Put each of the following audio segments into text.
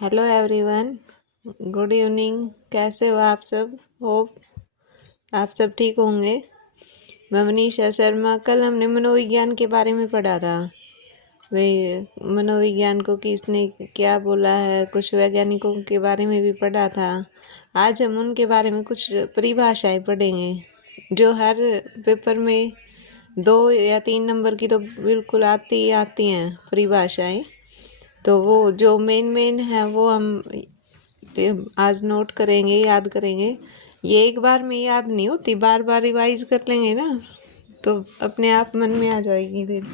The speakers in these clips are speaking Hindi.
Hello everyone, good evening. कैसे हो आप सब? होप आप सब ठीक होंगे। मैं मनीषा शर्मा। कल हमने मनोविज्ञान के बारे में पढ़ा था। वे मनोविज्ञान को किसने क्या बोला है, कुछ वैज्ञानिकों के बारे में भी पढ़ा था। आज हम उनके बारे में कुछ परिभाषाएं पढ़ेंगे जो हर पेपर में 2 या 3 नंबर की तो बिल्कुल आती ही आती हैं परिभाषाएं। तो वो जो मेन है वो हम आज नोट करेंगे, याद करेंगे। ये एक बार में याद नहीं होती, बार बार रिवाइज कर लेंगे ना तो अपने आप मन में आ जाएगी। फिर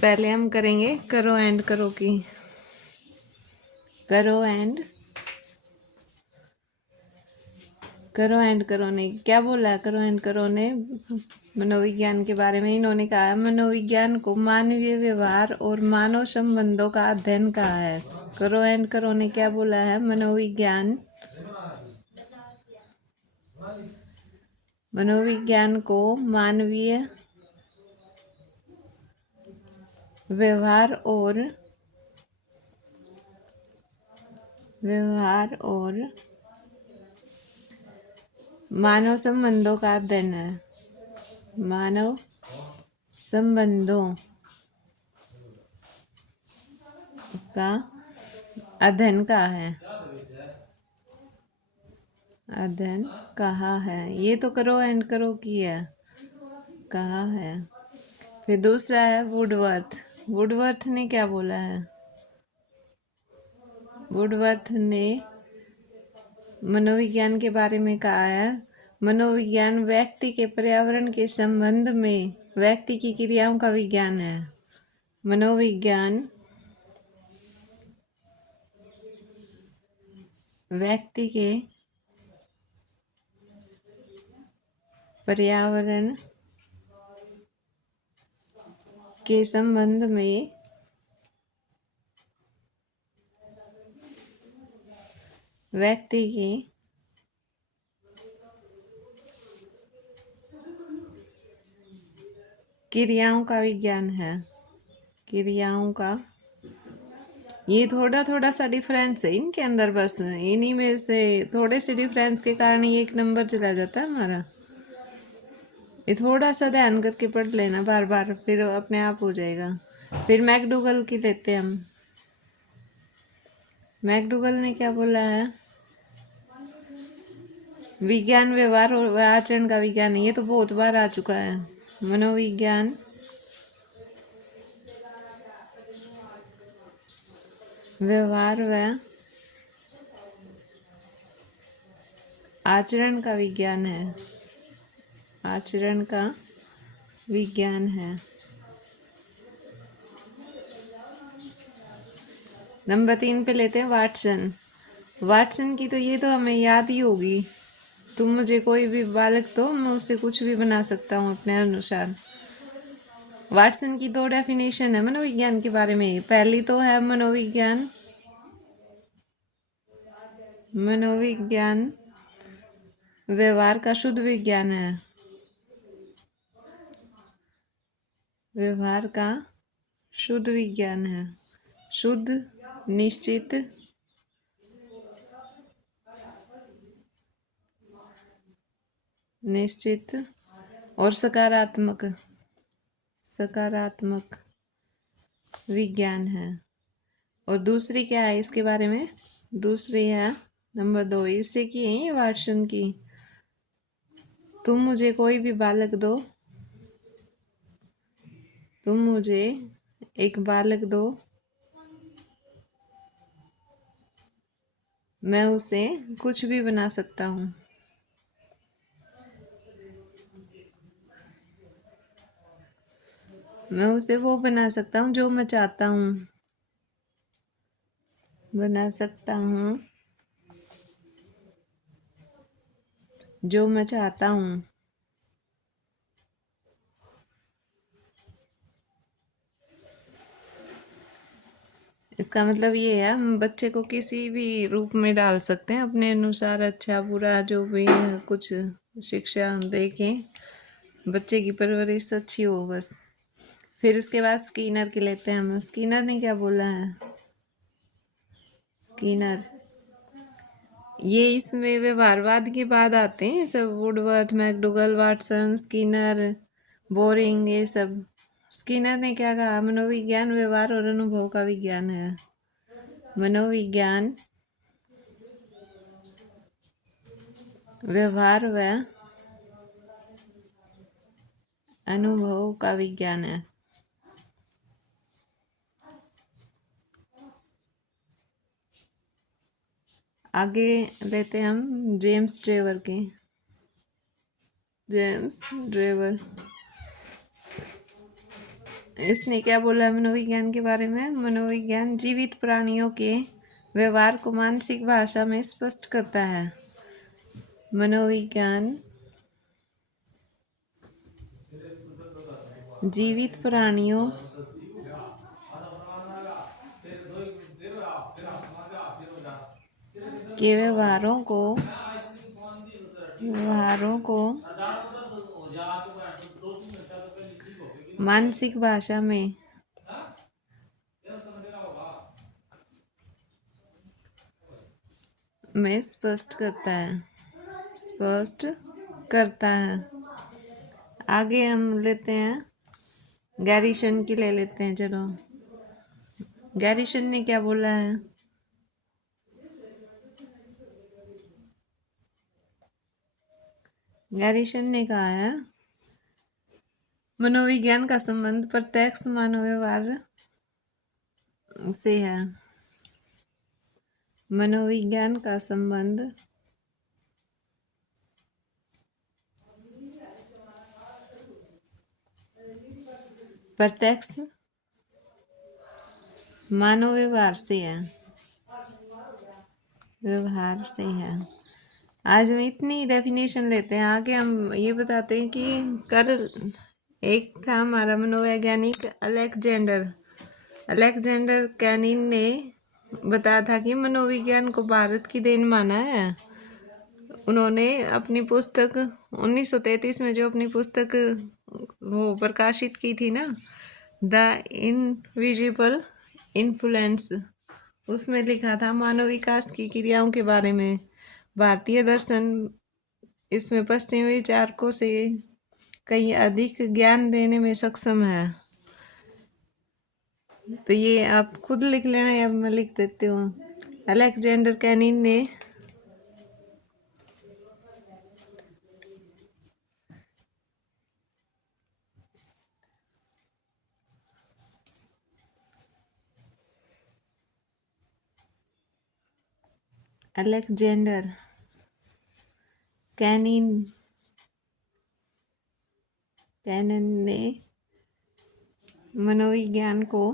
पहले हम करेंगे करो एंड करो की। करो एंड करो ने क्या बोला? करो एंड करो ने मनोविज्ञान के बारे में इन्होंने कहा, मनोविज्ञान को मानवीय व्यवहार और मानव संबंधों का अध्ययन कहा है। करो एंड करो ने क्या बोला है? मनोविज्ञान को मानवीय व्यवहार और मानव संबंधों का अध्ययन है। मानव संबंधों का अध्ययन कहा है। ये तो करो एंड करो की है, कहा है। फिर दूसरा है वुडवर्थ ने क्या बोला है? वुडवर्थ ने मनोविज्ञान के बारे में कहा है, मनोविज्ञान व्यक्ति के पर्यावरण के संबंध में व्यक्ति की क्रियाओं का विज्ञान है। मनोविज्ञान व्यक्ति के पर्यावरण के संबंध में व्यक्ति की क्रियाओं का विज्ञान है। क्रियाओं का, ये थोड़ा थोड़ा सा डिफरेंस है इनके अंदर, बस इन्हीं में से थोड़े से डिफरेंस के कारण ये 1 नंबर चला जाता है हमारा। ये थोड़ा सा ध्यान करके पढ़ लेना बार बार, फिर अपने आप हो जाएगा। फिर मैकडूगल की लेते हैं हम। मैकडूगल ने क्या बोला है? विज्ञान व्यवहार और आचरण का विज्ञान है। ये तो बहुत बार आ चुका है। मनोविज्ञान व्यवहार व आचरण का विज्ञान है। आचरण का विज्ञान है। नंबर 3 पे लेते हैं वाटसन की तो ये तो हमें याद ही होगी। तुम मुझे कोई भी बालक दो, मैं उसे कुछ भी बना सकता हूँ अपने अनुसार। वाटसन की 2 डेफिनेशन है मनोविज्ञान के बारे में। पहली तो है मनोविज्ञान व्यवहार का शुद्ध विज्ञान है। व्यवहार का शुद्ध विज्ञान है। शुद्ध, निश्चित और सकारात्मक विज्ञान है। और दूसरी क्या है इसके बारे में? दूसरी है नंबर 2, इससे की है वाटसन की, तुम मुझे कोई भी बालक दो, तुम मुझे एक बालक दो, मैं उसे कुछ भी बना सकता हूँ। मैं उसे वो बना सकता हूँ जो मैं चाहता हूँ। बना सकता हूँ जो मैं चाहता हूँ। इसका मतलब ये है, हम बच्चे को किसी भी रूप में डाल सकते हैं अपने अनुसार, अच्छा बुरा जो भी कुछ शिक्षा दे के बच्चे की परवरिश अच्छी हो बस। फिर उसके बाद स्किनर के लेते हैं हम। स्किनर ने क्या बोला है? स्किनर ये इसमें व्यवहारवाद के बाद आते हैं सब, Woodworth, McDougall, Watson, Skinner, boring, ये सब। स्किनर ने क्या कहा? मनोविज्ञान व्यवहार और अनुभव का विज्ञान है। मनोविज्ञान व्यवहार व अनुभव का विज्ञान है। आगे लेते हैं हम जेम्स ट्रेवर के। जेम्स ट्रेवर, इसने क्या बोला मनोविज्ञान के बारे में? मनोविज्ञान जीवित प्राणियों के व्यवहार को मानसिक भाषा में स्पष्ट करता है। मनोविज्ञान जीवित प्राणियों के व्यवहारों को मानसिक भाषा में स्पष्ट करता है। आगे हम लेते हैं गैरिसन की, ले लेते हैं। चलो, गैरिसन ने क्या बोला है? गैरिसन ने कहा है मनोविज्ञान का संबंध प्रत्यक्ष मानव व्यवहार से है। मनोविज्ञान का संबंध प्रत्यक्ष मानव व्यवहार से है। आज हम इतनी डेफिनेशन लेते हैं। आगे हम ये बताते हैं कि कल एक था हमारा मनोवैज्ञानिक अलेक्जेंडर कैनिन ने बताया था कि मनोविज्ञान को भारत की देन माना है। उन्होंने अपनी पुस्तक 1933 में जो अपनी पुस्तक वो प्रकाशित की थी ना, द इनविजिबल इन्फ्लुएंस, उसमें लिखा था मानव विकास की क्रियाओं के बारे में। भारतीय दर्शन इसमें पश्चिमी विचारकों से कहीं अधिक ज्ञान देने में सक्षम है। तो ये आप खुद लिख लेना या मैं लिख देती हूँ। अलेक्जेंडर कैनिन ने अलेक्जेंडर कैनिन ने मनोविज्ञान को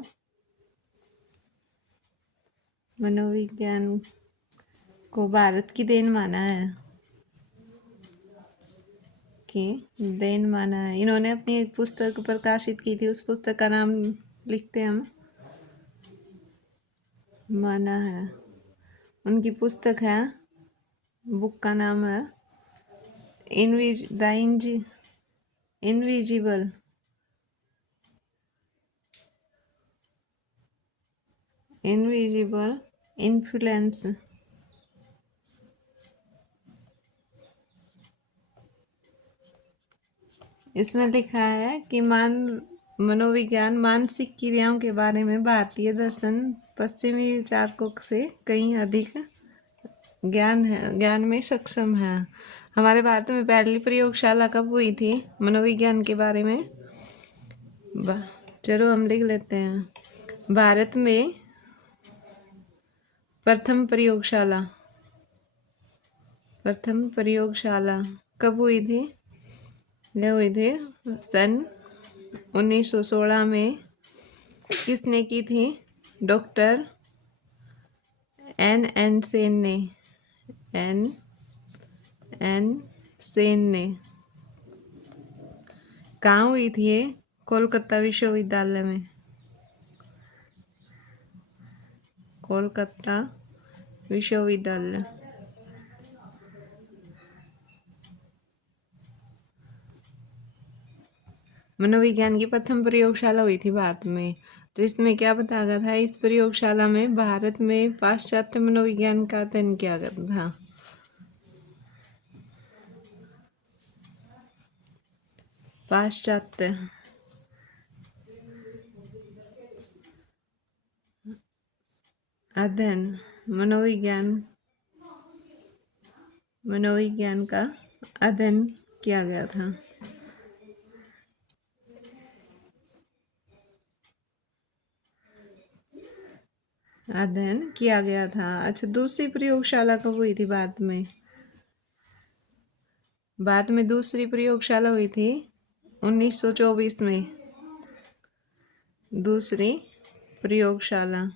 भारत की देन माना है। इन्होंने अपनी एक पुस्तक प्रकाशित की थी, उस पुस्तक का नाम लिखते हैं हम, माना है। उनकी पुस्तक है, बुक का नाम है इनविजिबल इन्फ्लुएंस। इसमें लिखा है कि मनोविज्ञान मानसिक क्रियाओं के बारे में भारतीय दर्शन पश्चिमी विचारकों से कहीं अधिक ज्ञान में सक्षम है। हमारे भारत में पहली प्रयोगशाला कब हुई थी मनोविज्ञान के बारे में? चलो हम लिख लेते हैं। भारत में प्रथम प्रयोगशाला कब हुई थी? यह हुई थी सन 1916 में। किसने की थी? डॉक्टर एन सेन ने। कहाँ हुई थी ये? कोलकाता विश्वविद्यालय में। कोलकाता विश्वविद्यालय। मनोविज्ञान की प्रथम प्रयोगशाला हुई थी भारत में। तो इसमें क्या बताया गया था, इस प्रयोगशाला में भारत में पाश्चात्य मनोविज्ञान का अध्ययन किया गया था। पाश्चात्य अध्ययन मनोविज्ञान का अध्ययन किया गया था। अच्छा, दूसरी प्रयोगशाला कब हुई थी भारत में? भारत में दूसरी प्रयोगशाला हुई थी 1924 में। दूसरी प्रयोगशाला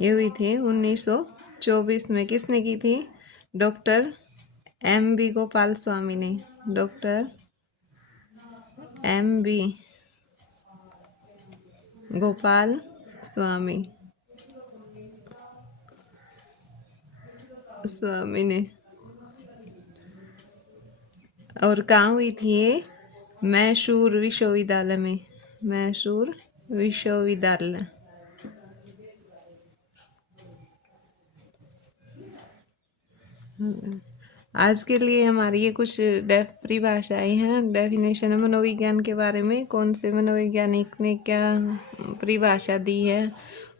ये हुई थी 1924 में। किसने की थी? Doctor M.B. गोपाल स्वामी ने। Doctor M.B. गोपाल स्वामी ने। और कहाँ हुई थी ये? मैसूर विश्वविद्यालय में। मैसूर विश्वविद्यालय। आज के लिए हमारी ये कुछ परिभाषाएं हैं, डेफिनेशन है मनोविज्ञान के बारे में। कौन से मनोवैज्ञानिक ने क्या परिभाषा दी है।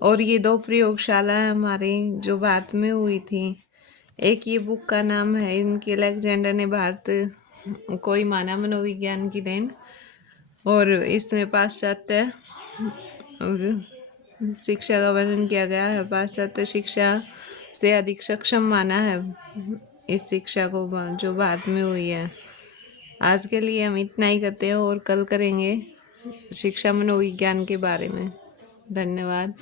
और ये 2 प्रयोगशाला हमारे जो भारत में हुई थी। एक ये बुक का नाम है इनके अलेक्जेंडर ने भारत को ही माना मनोविज्ञान की देन। और इसमें पाश्चात्य शिक्षा का वर्णन किया गया है। पाश्चात्य शिक्षा से अधिक सक्षम माना है इस शिक्षा को जो भारत में हुई है। आज के लिए हम इतना ही करते हैं और कल करेंगे शिक्षा मनोविज्ञान के बारे में। धन्यवाद।